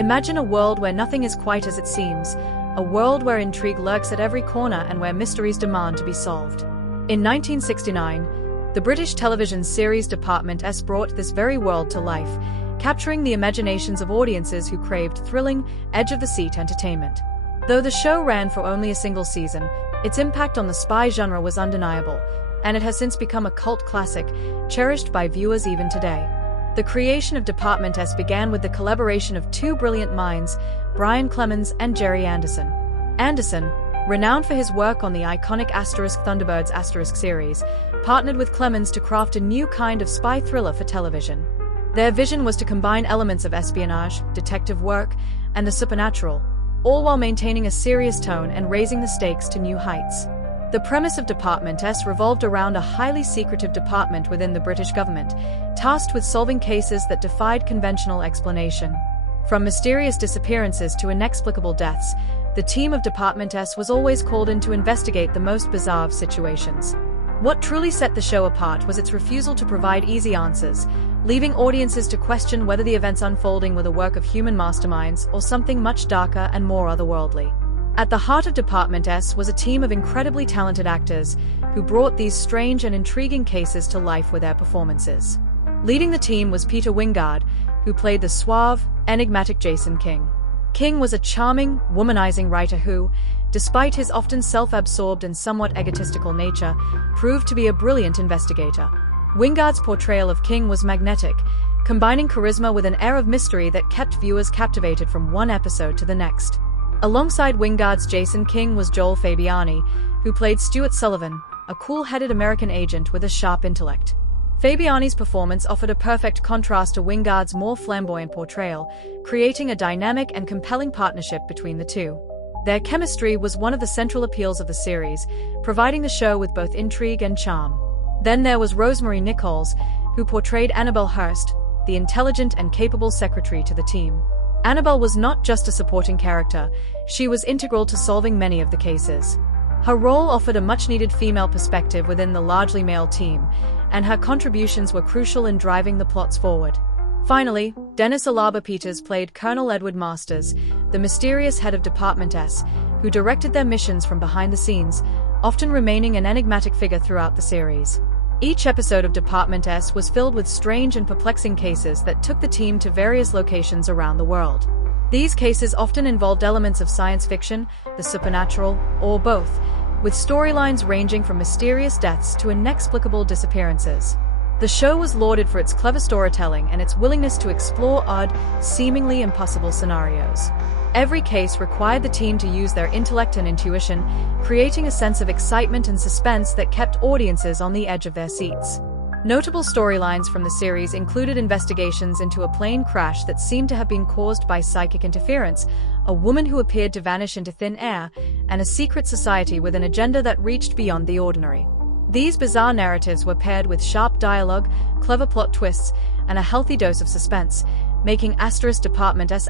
Imagine a world where nothing is quite as it seems, a world where intrigue lurks at every corner and where mysteries demand to be solved. In 1969, the British television series Department S brought this very world to life, capturing the imaginations of audiences who craved thrilling, edge-of-the-seat entertainment. Though the show ran for only a single season, its impact on the spy genre was undeniable, and it has since become a cult classic, cherished by viewers even today. The creation of Department S began with the collaboration of two brilliant minds, Brian Clemens and Gerry Anderson. Anderson, renowned for his work on the iconic Thunderbirds series, partnered with Clemens to craft a new kind of spy thriller for television. Their vision was to combine elements of espionage, detective work, and the supernatural, all while maintaining a serious tone and raising the stakes to new heights. The premise of Department S revolved around a highly secretive department within the British government, tasked with solving cases that defied conventional explanation. From mysterious disappearances to inexplicable deaths, the team of Department S was always called in to investigate the most bizarre of situations. What truly set the show apart was its refusal to provide easy answers, leaving audiences to question whether the events unfolding were the work of human masterminds or something much darker and more otherworldly. At the heart of Department S was a team of incredibly talented actors who brought these strange and intriguing cases to life with their performances. Leading the team was Peter Wyngarde, who played the suave, enigmatic Jason King. King was a charming, womanizing writer who, despite his often self-absorbed and somewhat egotistical nature, proved to be a brilliant investigator. Wyngarde's portrayal of King was magnetic, combining charisma with an air of mystery that kept viewers captivated from one episode to the next. Alongside Wyngarde's Jason King was Joel Fabiani, who played Stuart Sullivan, a cool-headed American agent with a sharp intellect. Fabiani's performance offered a perfect contrast to Wyngarde's more flamboyant portrayal, creating a dynamic and compelling partnership between the two. Their chemistry was one of the central appeals of the series, providing the show with both intrigue and charm. Then there was Rosemary Nicols, who portrayed Annabelle Hurst, the intelligent and capable secretary to the team. Annabelle was not just a supporting character, she was integral to solving many of the cases. Her role offered a much-needed female perspective within the largely male team, and her contributions were crucial in driving the plots forward. Finally, Dennis Alaba Peters played Colonel Edward Masters, the mysterious head of Department S, who directed their missions from behind the scenes, often remaining an enigmatic figure throughout the series. Each episode of Department S was filled with strange and perplexing cases that took the team to various locations around the world. These cases often involved elements of science fiction, the supernatural, or both, with storylines ranging from mysterious deaths to inexplicable disappearances. The show was lauded for its clever storytelling and its willingness to explore odd, seemingly impossible scenarios. Every case required the team to use their intellect and intuition, creating a sense of excitement and suspense that kept audiences on the edge of their seats. Notable storylines from the series included investigations into a plane crash that seemed to have been caused by psychic interference, a woman who appeared to vanish into thin air, and a secret society with an agenda that reached beyond the ordinary. These bizarre narratives were paired with sharp dialogue, clever plot twists, and a healthy dose of suspense, making Department S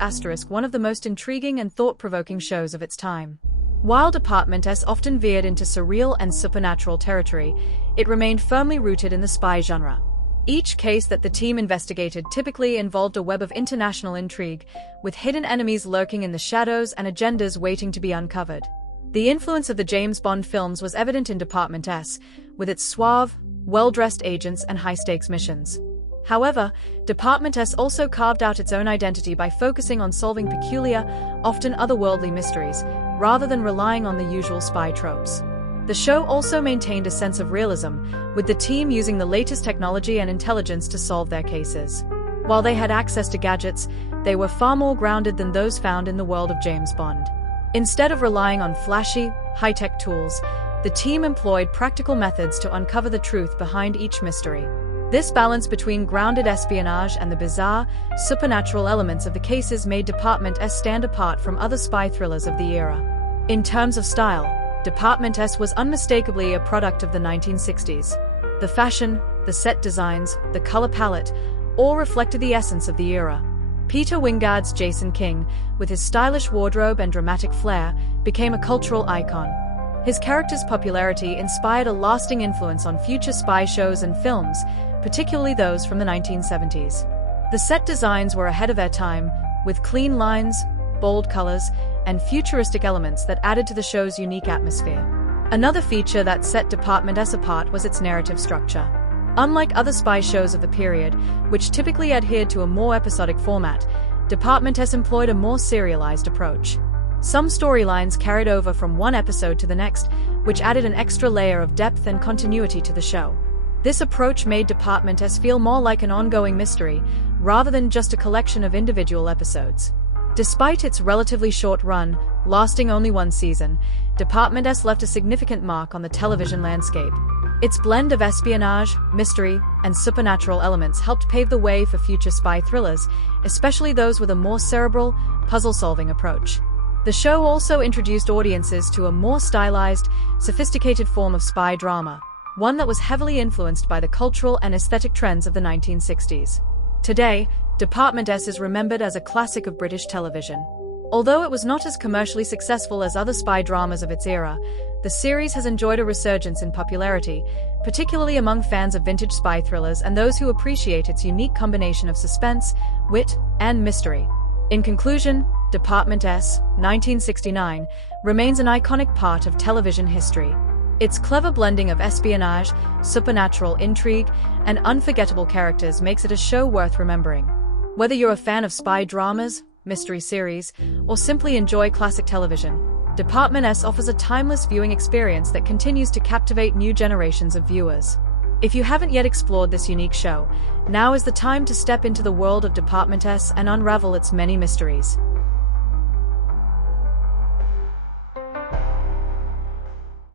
one of the most intriguing and thought-provoking shows of its time. While Department S often veered into surreal and supernatural territory, it remained firmly rooted in the spy genre. Each case that the team investigated typically involved a web of international intrigue, with hidden enemies lurking in the shadows and agendas waiting to be uncovered. The influence of the James Bond films was evident in Department S, with its suave, well-dressed agents and high-stakes missions. However, Department S also carved out its own identity by focusing on solving peculiar, often otherworldly mysteries, rather than relying on the usual spy tropes. The show also maintained a sense of realism, with the team using the latest technology and intelligence to solve their cases. While they had access to gadgets, they were far more grounded than those found in the world of James Bond. Instead of relying on flashy, high-tech tools, the team employed practical methods to uncover the truth behind each mystery. This balance between grounded espionage and the bizarre, supernatural elements of the cases made Department S stand apart from other spy thrillers of the era. In terms of style, Department S was unmistakably a product of the 1960s. The fashion, the set designs, the color palette, all reflected the essence of the era. Peter Wyngarde's Jason King, with his stylish wardrobe and dramatic flair, became a cultural icon. His character's popularity inspired a lasting influence on future spy shows and films, particularly those from the 1970s. The set designs were ahead of their time, with clean lines, bold colors, and futuristic elements that added to the show's unique atmosphere. Another feature that set Department S apart was its narrative structure. Unlike other spy shows of the period, which typically adhered to a more episodic format, Department S employed a more serialized approach. Some storylines carried over from one episode to the next, which added an extra layer of depth and continuity to the show. This approach made Department S feel more like an ongoing mystery, rather than just a collection of individual episodes. Despite its relatively short run, lasting only one season, Department S left a significant mark on the television landscape. Its blend of espionage, mystery, and supernatural elements helped pave the way for future spy thrillers, especially those with a more cerebral, puzzle-solving approach. The show also introduced audiences to a more stylized, sophisticated form of spy drama, one that was heavily influenced by the cultural and aesthetic trends of the 1960s. Today, Department S is remembered as a classic of British television. Although it was not as commercially successful as other spy dramas of its era, the series has enjoyed a resurgence in popularity, particularly among fans of vintage spy thrillers and those who appreciate its unique combination of suspense, wit, and mystery. In conclusion, Department S, 1969, remains an iconic part of television history. Its clever blending of espionage, supernatural intrigue, and unforgettable characters makes it a show worth remembering. Whether you're a fan of spy dramas, mystery series, or simply enjoy classic television, Department S offers a timeless viewing experience that continues to captivate new generations of viewers. If you haven't yet explored this unique show, now is the time to step into the world of Department S and unravel its many mysteries.